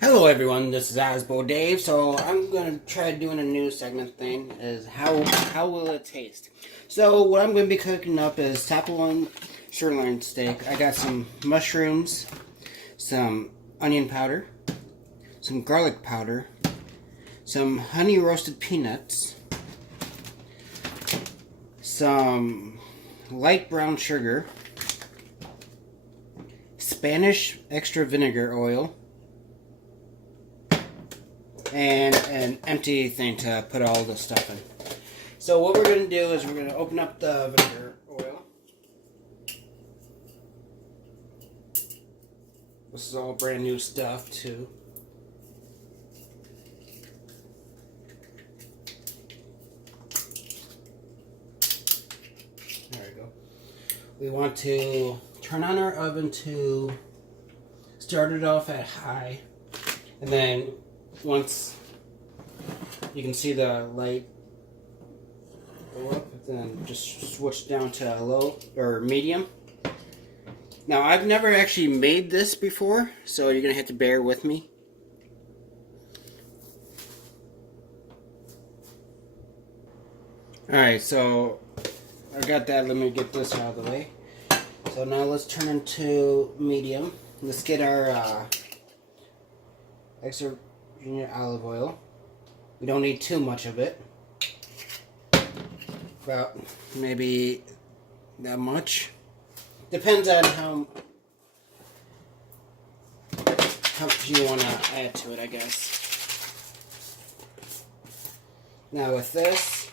Hello everyone, this is Asbo Dave. So I'm gonna try doing a new segment thing. Is how will it taste? So what I'm gonna be cooking up is saploin sirloin steak. I got some mushrooms, some onion powder, some garlic powder, some honey roasted peanuts, some light brown sugar, Spanish extra vinegar oil, and an empty thing to put all the stuff in. So what we're going to do is we're going to open up the vinegar oil. This is all brand new stuff too. There we go. We want to turn on our oven to start it off at high, and then once you can see the light go up, then just switch down to low or medium. Now, I've never actually made this before, so you're gonna have to bear with me. Alright, so I got that. Let me get this out of the way. So now let's turn into medium. Let's get our extra virgin olive oil. We don't need too much of it. About maybe that much. Depends on how much you want to add to it, I guess. Now with this,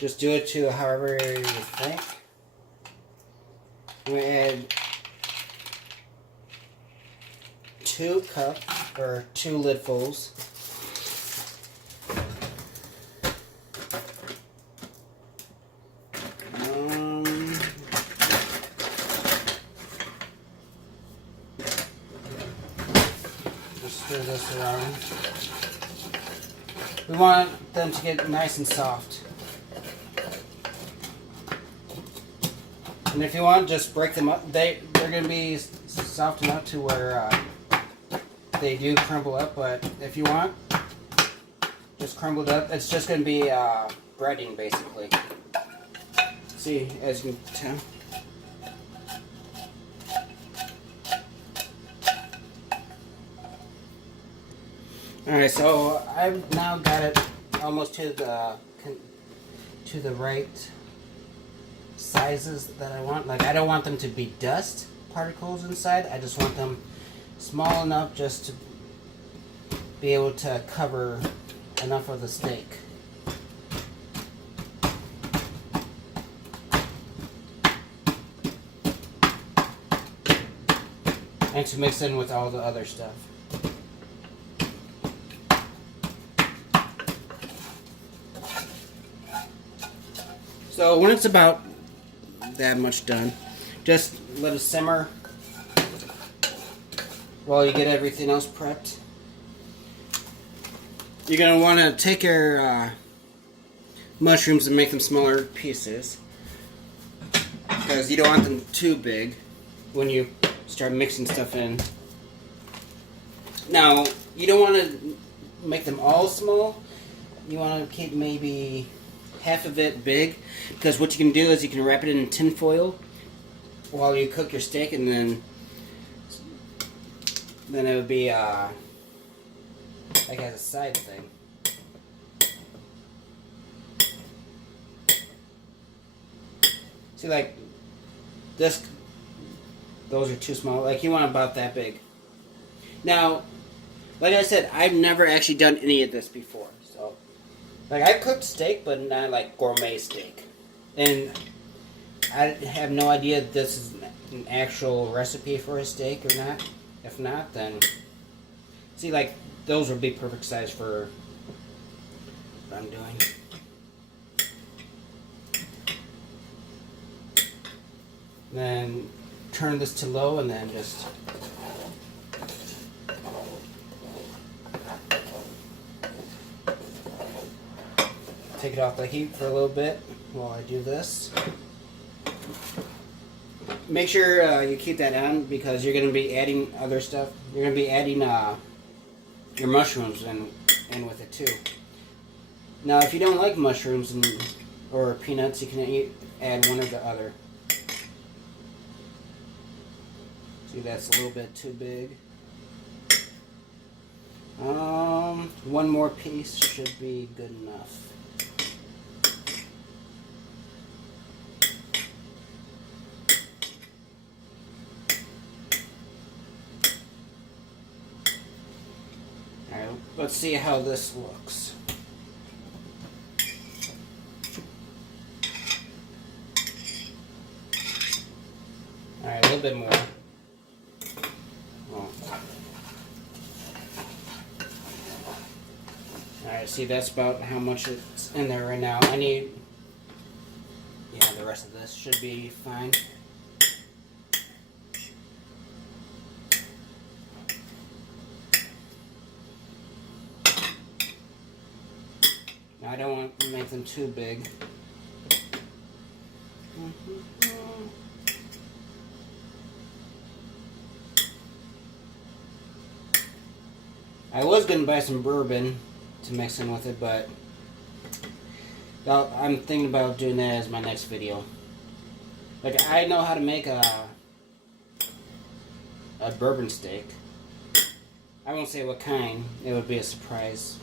just do it to however you think. I'm going to add 2 cups or 2 lidfuls. Just stir this around. We want them to get nice and soft. And if you want, just break them up. They're going to be soft enough to where they do crumble up, but if you want, just crumble it up. It's just going to be breading, basically. See, as you can tell. Alright, so I've now got it almost to the right sizes that I want. Like, I don't want them to be dust particles inside. I just want them small enough just to be able to cover enough of the steak. And to mix in with all the other stuff. So when it's about that much done, just let it simmer while you get everything else prepped. You're going to want to take your mushrooms and make them smaller pieces, because you don't want them too big when you start mixing stuff in. Now, you don't want to make them all small. You want to keep maybe half of it big, because what you can do is you can wrap it in tin foil while you cook your steak, and then it would be like as a side thing. See, like this, those are too small. Like, you want about that big. Now, like I said, I've never actually done any of this before. So, like, I've cooked steak, but not like gourmet steak. And I have no idea if this is an actual recipe for a steak or not. If not, then see, like, those would be perfect size for what I'm doing. Then turn this to low, and then just take it off the heat for a little bit while I do this. make sure you keep that on because you're going to be adding other stuff. You're going to be adding your mushrooms in with it too. Now, if you don't like mushrooms or peanuts, you can add one or the other. See, that's a little bit too big. One more piece should be good enough. Alright, let's see how this looks. Alright, a little bit more. Alright, see, that's about how much it's in there right now. I need, yeah, the rest of this should be fine. Now, I don't want to make them too big. I was going to buy some bourbon to mix in with it, but I'm thinking about doing that as my next video. Like, I know how to make a bourbon steak. I won't say what kind. It would be a surprise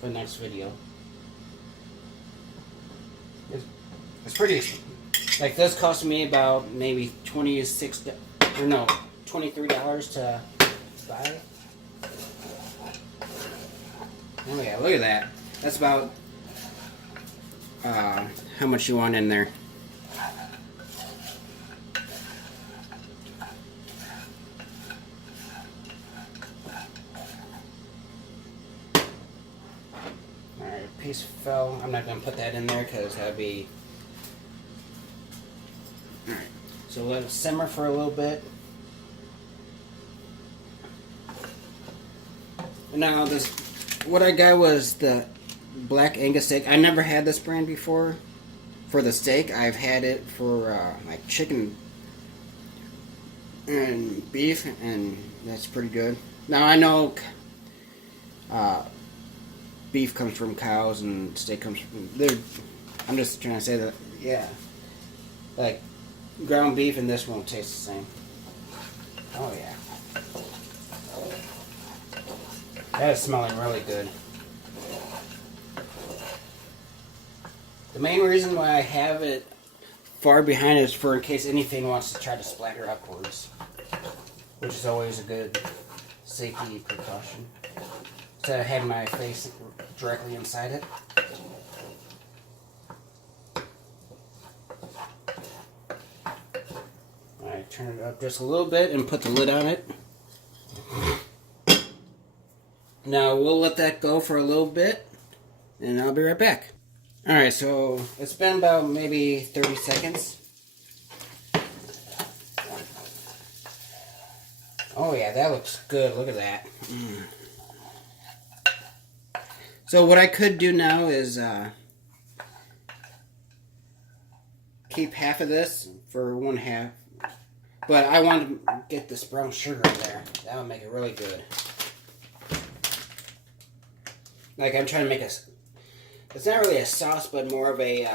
for the next video. It's pretty, like, this cost me about maybe $23 to buy. Oh yeah, look at that. That's about how much you want in there. Alright, a piece fell. I'm not going to put that in there because that'd be... Alright, so let it simmer for a little bit. Now this... What I got was the Black Angus steak. I never had this brand before for the steak. I've had it for like chicken and beef, and that's pretty good. Now I know beef comes from cows and steak comes from... I'm just trying to say that, yeah. Like, ground beef and this won't taste the same. Oh yeah. That is smelling really good. The main reason why I have it far behind is for in case anything wants to try to splatter upwards, which is always a good safety precaution. Instead of having my face directly inside it. Alright, turn it up just a little bit and put the lid on it. Now we'll let that go for a little bit, and I'll be right back. Alright, so it's been about maybe 30 seconds. Oh yeah, that looks good. Look at that. So what I could do now is keep half of this for one half. But I want to get this brown sugar in there. That would make it really good. Like, I'm trying to make it's not really a sauce, but more of a,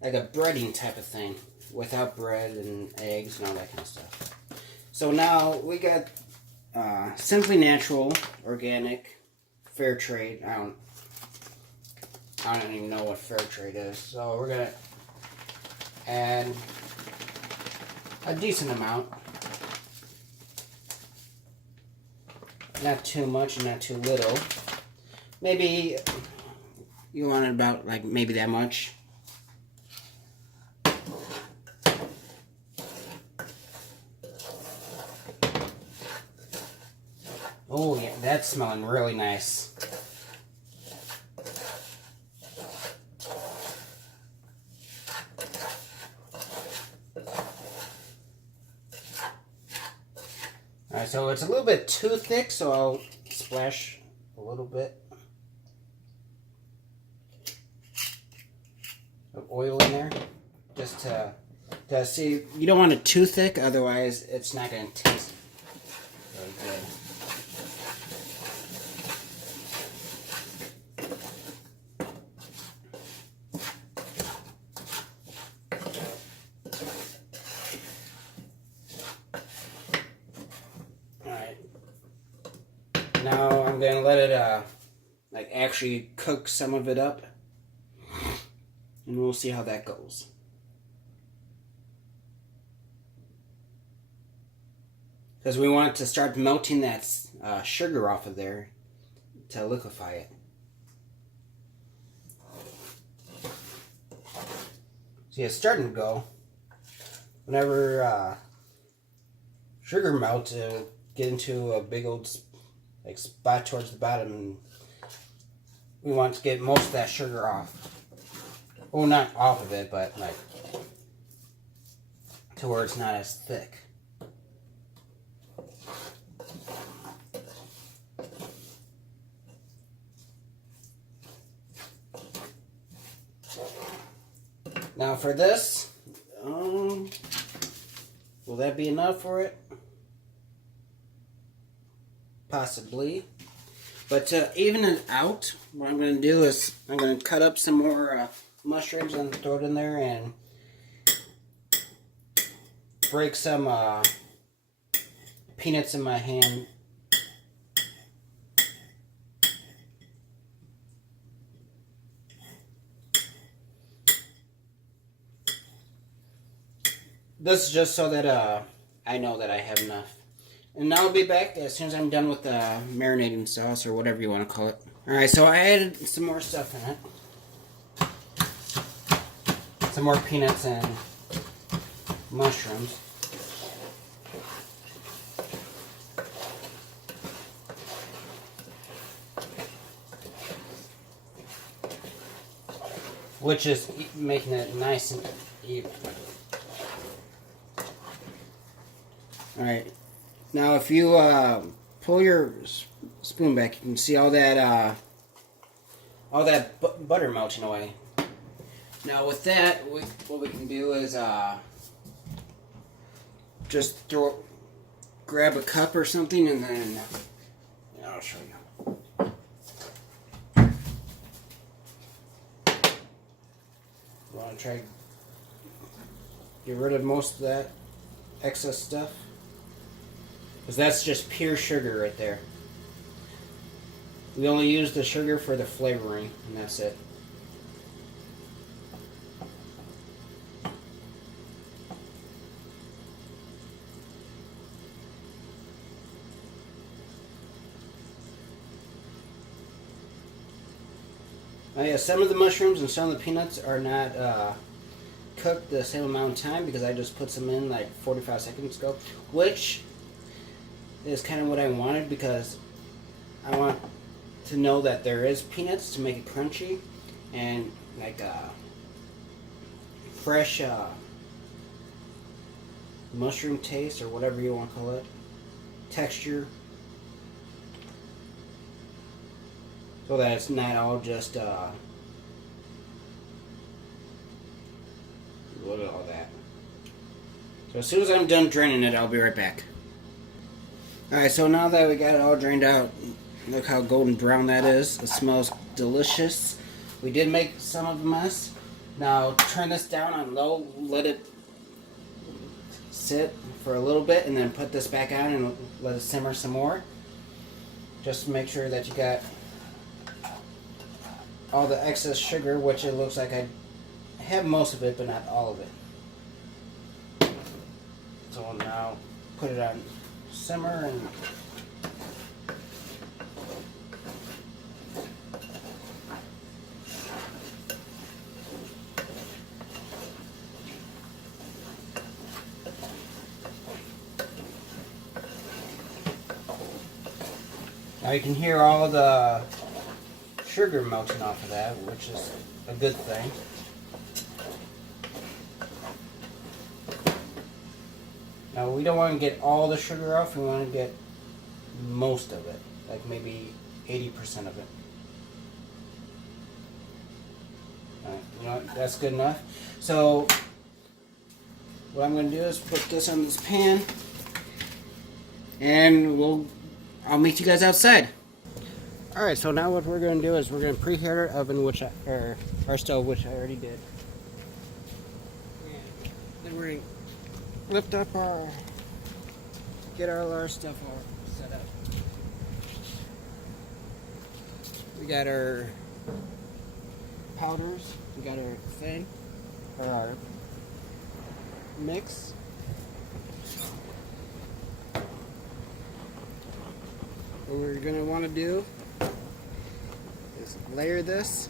like a breading type of thing. Without bread and eggs and all that kind of stuff. So now, we got Simply Natural, Organic, Fair Trade. I don't even know what Fair Trade is. So we're going to add a decent amount. Not too much and not too little. Maybe you want it about like maybe that much. Oh yeah, that's smelling really nice. Alright, so it's a little bit too thick, so I'll splash a little bit of oil in there. just to see. You don't want it too thick, otherwise it's not going to taste very good. Alright. Now I'm going to let it like actually cook some of it up. And we'll see how that goes. Because we want to start melting that sugar off of there to liquefy it. See, it's starting to go. Whenever sugar melts, it'll get into a big old like spot towards the bottom, and we want to get most of that sugar off. Well, not off of it, but like to where it's not as thick. Now for this, will that be enough for it? Possibly. But to even it out, what I'm going to do is I'm going to cut up some more mushrooms and throw it in there and break some peanuts in my hand. This is just so that I know that I have enough. And I'll be back as soon as I'm done with the marinating sauce or whatever you want to call it. Alright, so I added some more stuff in it. Some more peanuts and mushrooms. Which is making it nice and even. Alright, now if you pull your spoon back, you can see all that butter melting away. Now with that, what we can do is just grab a cup or something, and then I'll show you. You want to try to get rid of most of that excess stuff, because that's just pure sugar right there. We only use the sugar for the flavoring, and that's it. Oh yeah, some of the mushrooms and some of the peanuts are not cooked the same amount of time, because I just put some in like 45 seconds ago, which is kind of what I wanted, because I want to know that there is peanuts to make it crunchy and like fresh mushroom taste, or whatever you want to call it, texture, so that it's not all just look at all that. So as soon as I'm done draining it, I'll be right back. Alright, so now that we got it all drained out, look how golden brown that is. It smells delicious. We did make some of a mess. Now turn this down on low, let it sit for a little bit, and then put this back on and let it simmer some more. Just make sure that you got all the excess sugar, which it looks like I have most of it, but not all of it. So I'll now put it on simmer, and now you can hear all the sugar melting off of that, which is a good thing. Now we don't want to get all the sugar off, we want to get most of it, like maybe 80% of it. Alright, you know what, that's good enough. So what I'm going to do is put this on this pan, and I'll meet you guys outside. All right, so now what we're going to do is we're going to preheat our oven, or our stove, which I already did. And then we're going to lift up get all our stuff all set up. We got our powders, we got our thing, or our mix. What we're going to want to do is layer this.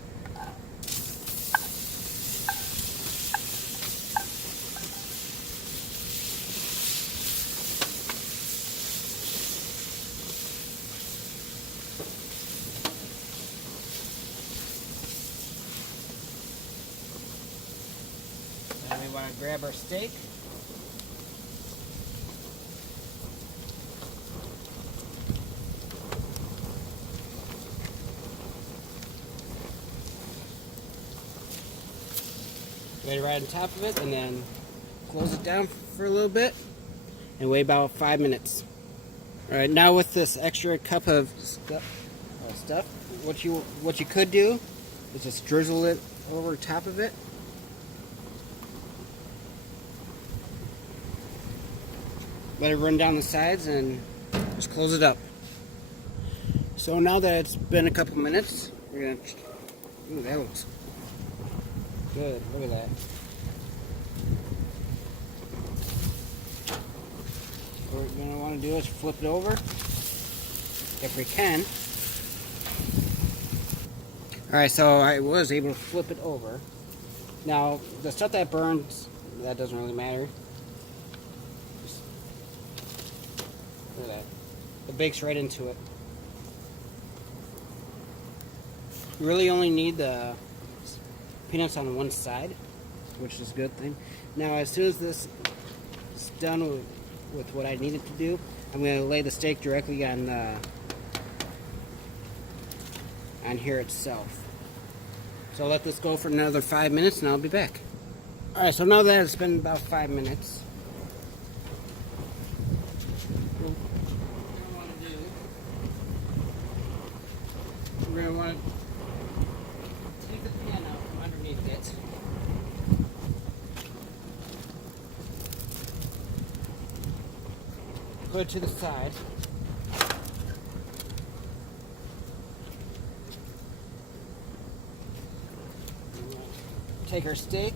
And we want to grab our steak. Lay it right on top of it, and then close it down for a little bit, and wait about 5 minutes. All right, now with this extra cup of stuff, what you could do is just drizzle it over top of it. Let it run down the sides, and just close it up. So now that it's been a couple minutes, we're gonna. Ooh, that looks good. Look at that. What we're going to want to do is flip it over, if we can. Alright, so I was able to flip it over. Now, the stuff that burns, that doesn't really matter. Look at that. It bakes right into it. You really only need the peanuts on one side, which is a good thing. Now, as soon as this is done with what I needed to do, I'm going to lay the steak directly on here itself. So I'll let this go for another 5 minutes, and I'll be back. All right, so now that it's been about 5 minutes, we're going to want to take the pan out from underneath it. Put it to the side. Take our steak.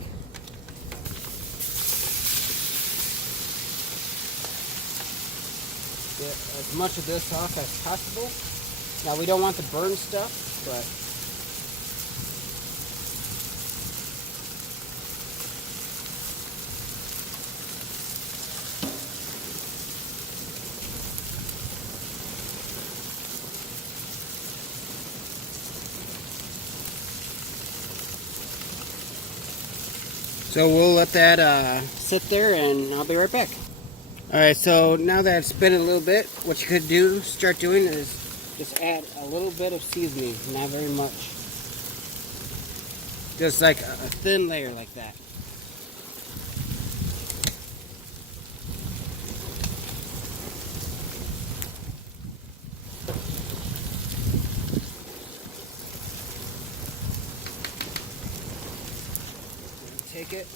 Get as much of this off as possible. Now we don't want the burn stuff, but so we'll let that sit there, and I'll be right back. Alright, so now that it's been a little bit, what you could start doing is just add a little bit of seasoning, not very much. Just like a thin layer like that. Take it.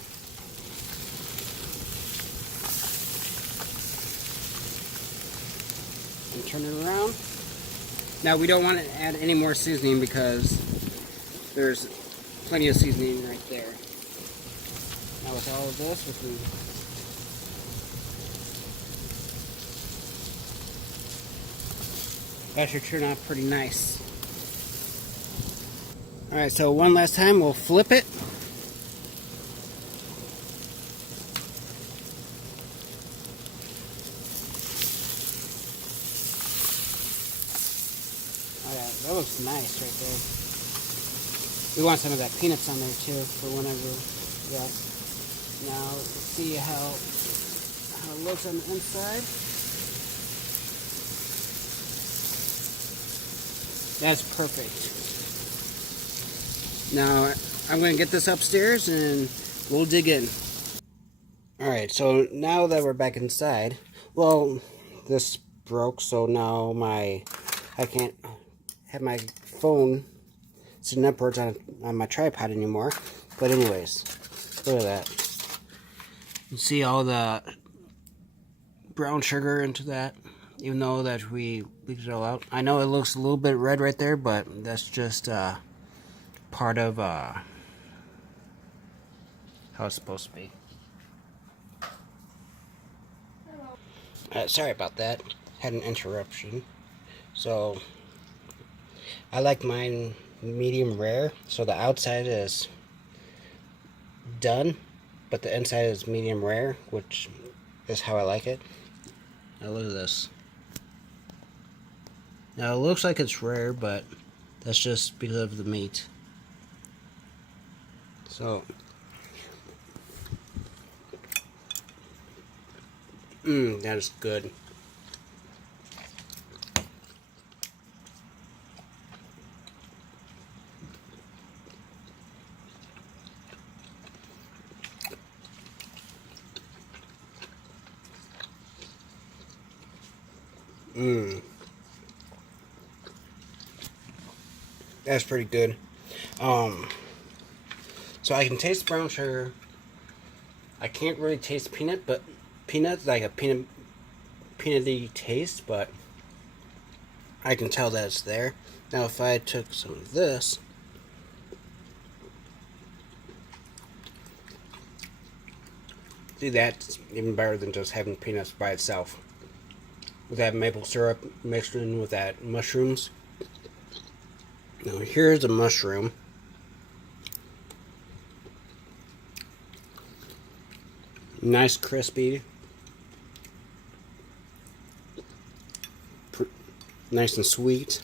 And turn it around. Now we don't want to add any more seasoning because there's plenty of seasoning right there. Now with all of this, that should turn out pretty nice. Alright, so one last time we'll flip it. That looks nice right there. We want some of that peanuts on there too for whenever. Yeah. Now let's see how it looks on the inside. That's perfect. Now I'm going to get this upstairs and we'll dig in. Alright, so now that we're back inside, well, this broke, so now I can't have my phone sitting upwards on my tripod anymore. But anyways, look at that. You see all the brown sugar into that, even though that we leaked it all out. I know it looks a little bit red right there, but that's just part of how it's supposed to be. Sorry about that. Had an interruption. So I like mine medium rare, so the outside is done, but the inside is medium rare, which is how I like it. Now look at this. Now it looks like it's rare, but that's just because of the meat. So, that is good. That's pretty good. So I can taste brown sugar. I can't really taste peanut, but peanut, like a peanutty taste, but I can tell that it's there. Now if I took some of this, see, that's even better than just having peanuts by itself. With that maple syrup mixed in with that mushrooms. Now here's a mushroom. Nice crispy. Nice and sweet.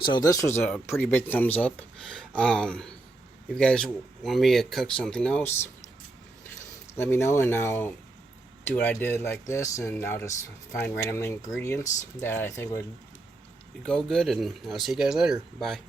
So this was a pretty big thumbs up. If you guys want me to cook something else, let me know and I'll do what I did like this, and I'll just find random ingredients that I think would go good, and I'll see you guys later. Bye.